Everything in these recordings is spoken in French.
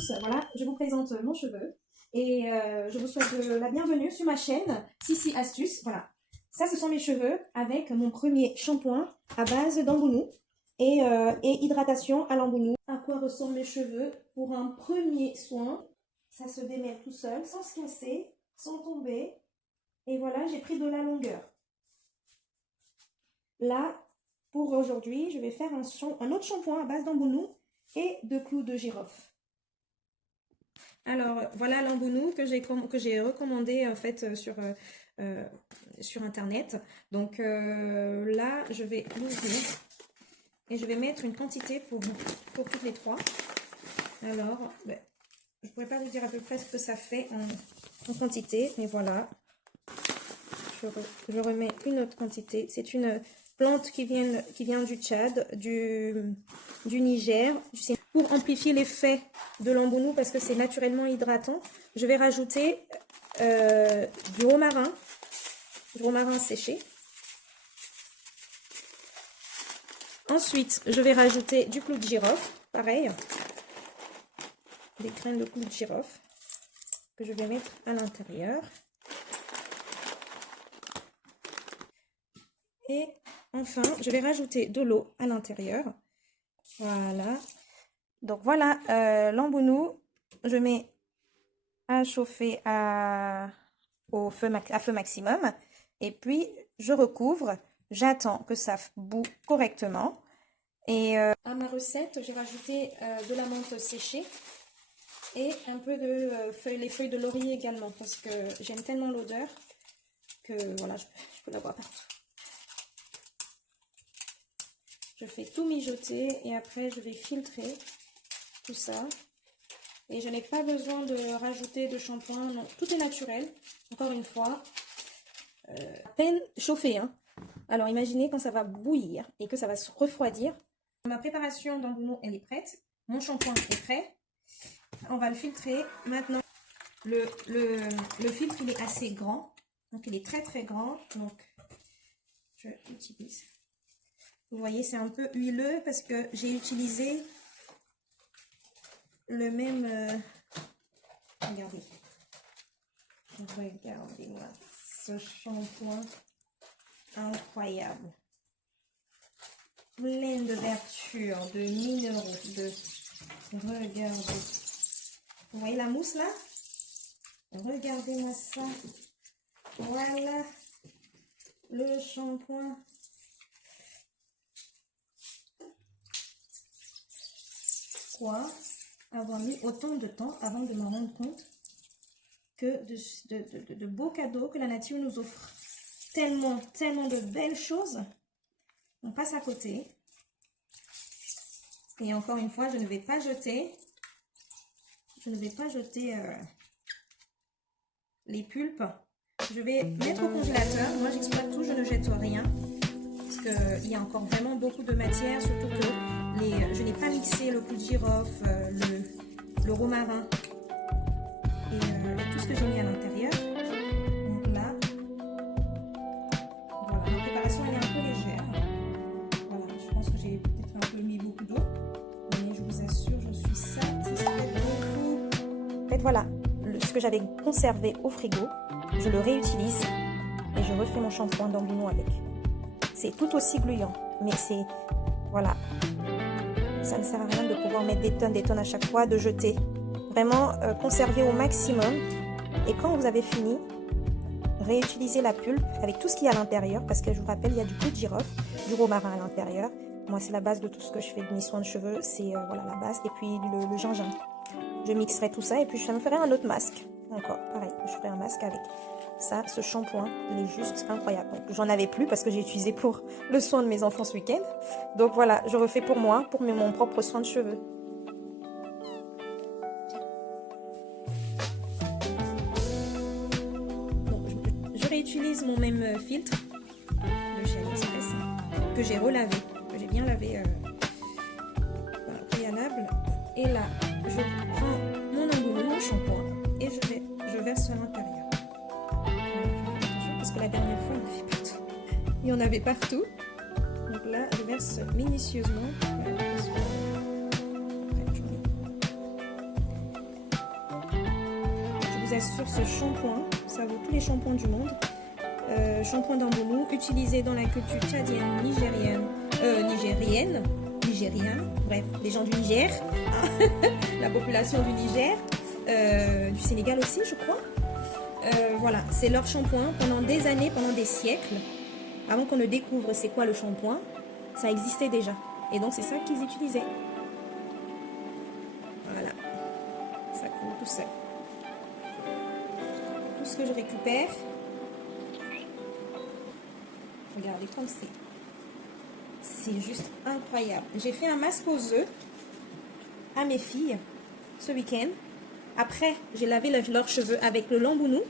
tous, voilà, je vous présente mon cheveu et je vous souhaite la bienvenue sur ma chaîne Sissi Astuces. Voilà, ça ce sont mes cheveux avec mon premier shampoing à base d'ambounou et hydratation à l'ambounou. À quoi ressemblent mes cheveux pour un premier soin? Ça se démêle tout seul, sans se casser, sans tomber. Et voilà, j'ai pris de la longueur. Là, pour aujourd'hui, je vais faire un autre shampoing à base d'ambounou et de clous de girofle. Alors, voilà l'ambounou que j'ai recommandé en fait sur internet. Donc là, je vais l'ouvrir et je vais mettre une quantité pour toutes les trois. Alors, je ne pourrais pas vous dire à peu près ce que ça fait en quantité, mais voilà. Je remets une autre quantité. C'est une plante qui vient du Tchad, du Niger. Pour amplifier l'effet de l'ambounou, parce que c'est naturellement hydratant, je vais rajouter du romarin séché. Ensuite, je vais rajouter du clou de girofle, pareil, des graines de clou de girofle que je vais mettre à l'intérieur. Et enfin, je vais rajouter de l'eau à l'intérieur. Voilà. Donc voilà l'ambounou. Je mets à chauffer à feu maximum. Et puis, je recouvre. J'attends que ça bout correctement. Et à ma recette, j'ai rajouté de la menthe séchée et un peu de les feuilles de laurier également. Parce que j'aime tellement l'odeur que voilà, je peux l'avoir partout. Je fais tout mijoter et après je vais filtrer tout ça. Et je n'ai pas besoin de rajouter de shampoing, non, tout est naturel. Encore une fois, à peine chauffé, hein. Alors imaginez quand ça va bouillir et que ça va se refroidir. Ma préparation d'ambounou, elle est prête. Mon shampoing est prêt. On va le filtrer. Maintenant, le filtre, il est assez grand. Donc il est très très grand. Donc je l'utilise. Vous voyez, c'est un peu huileux parce que j'ai utilisé le même... Regardez. Regardez-moi ce shampoing incroyable. Plein de vertus, de minéraux, Regardez. Vous voyez la mousse là? Regardez-moi ça. Voilà le shampoing. Avoir mis autant de temps avant de me rendre compte que de beaux cadeaux que la nature nous offre. Tellement de belles choses. On passe à côté. Et encore une fois, je ne vais pas jeter. Les pulpes. Je vais mettre au congélateur. Moi, j'exploite tout, je ne jette rien. Parce qu'il y a encore vraiment beaucoup de matière, surtout que je n'ai pas mixé le clou de girofle, le romarin et tout ce que j'ai mis à l'intérieur. Donc là, voilà, la préparation elle est un peu légère. Voilà, je pense que j'ai peut-être un peu mis beaucoup d'eau, mais je vous assure, je suis satisfaite de fou. En fait, voilà, ce que j'avais conservé au frigo, je le réutilise et je refais mon shampoing d'ambounou avec. C'est tout aussi gluant, mais c'est, voilà, ça ne sert à rien de pouvoir mettre des tonnes à chaque fois, de jeter. Vraiment, conserver au maximum. Et quand vous avez fini, réutilisez la pulpe avec tout ce qu'il y a à l'intérieur, parce que je vous rappelle, il y a du clou de girofle, du romarin à l'intérieur. Moi, c'est la base de tout ce que je fais de mes soins de cheveux, c'est voilà la base. Et puis le gingembre. Je mixerai tout ça et puis je me ferai un autre masque. Encore, pareil, je ferai un masque avec ça. Ce shampoing, il est juste incroyable. J'en avais plus parce que j'ai utilisé pour le soin de mes enfants ce week-end. Donc voilà, je refais pour moi, pour mon propre soin de cheveux. Donc, je réutilise mon même filtre de chez AliExpress que j'ai relavé, que j'ai bien lavé préalable. Et là, je prends mon ambounou, mon shampoing et je verse à l'intérieur. Parce que la dernière fois, il y en avait partout. Donc là, je verse minutieusement. vous assure, ce shampoing, ça vaut tous les shampoings du monde. Shampoing d'Ambonou, utilisé dans la culture tchadienne, nigérienne, bref, les gens du Niger, hein, la population du Niger, du Sénégal aussi, je crois. Voilà, c'est leur shampoing pendant des années, pendant des siècles. Avant qu'on ne découvre c'est quoi le shampoing, ça existait déjà. Et donc, c'est ça qu'ils utilisaient. Voilà, ça coule tout seul. Tout ce que je récupère, regardez comme c'est juste incroyable. J'ai fait un masque aux œufs à mes filles ce week-end. Après, j'ai lavé leurs cheveux avec le lambounou.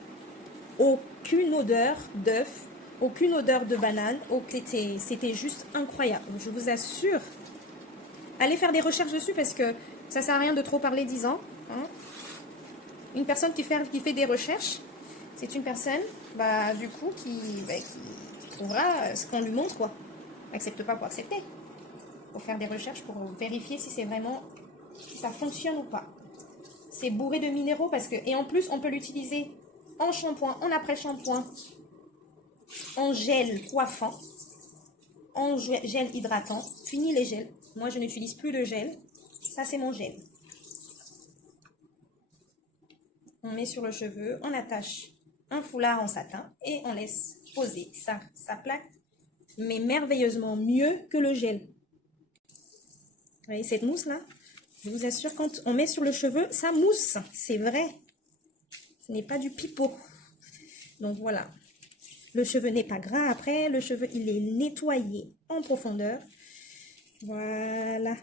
Aucune odeur d'œuf, aucune odeur de banane. C'était juste incroyable. Je vous assure. Allez faire des recherches dessus parce que ça sert à rien de trop parler 10 ans. Hein. Une personne qui fait des recherches, c'est une personne, du coup, qui trouvera ce qu'on lui montre, quoi. Accepte pas pour accepter. Pour faire des recherches, pour vérifier si c'est vraiment, si ça fonctionne ou pas. C'est bourré de minéraux parce que, et en plus, on peut l'utiliser en shampoing, en après-shampoing, en gel coiffant, en gel hydratant. Fini les gels. Moi, je n'utilise plus de gel. Ça, c'est mon gel. On met sur le cheveu, on attache un foulard en satin et on laisse poser sa plaque, mais merveilleusement mieux que le gel. Vous voyez cette mousse là? Je vous assure, quand on met sur le cheveu, ça mousse, c'est vrai. Ce n'est pas du pipeau. Donc voilà, le cheveu n'est pas gras après, le cheveu il est nettoyé en profondeur. Voilà.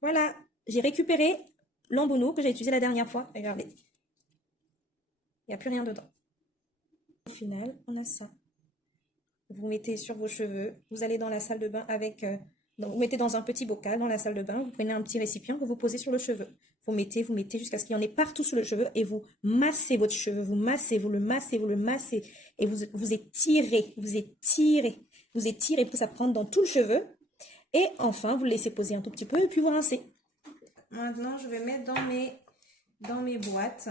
Voilà, j'ai récupéré l'Ambonou que j'ai utilisé la dernière fois. Regardez. Il n'y a plus rien dedans. Au final, on a ça. Vous mettez sur vos cheveux. Vous allez dans la salle de bain avec... vous mettez dans un petit bocal dans la salle de bain. Vous prenez un petit récipient que vous posez sur le cheveu. Vous mettez jusqu'à ce qu'il y en ait partout sur le cheveu. Et vous massez votre cheveu. Vous le massez. Et vous étirez. Vous étirez pour que ça prenne dans tout le cheveu. Et enfin, vous le laissez poser un tout petit peu et puis vous rincez. Maintenant, je vais mettre dans mes boîtes.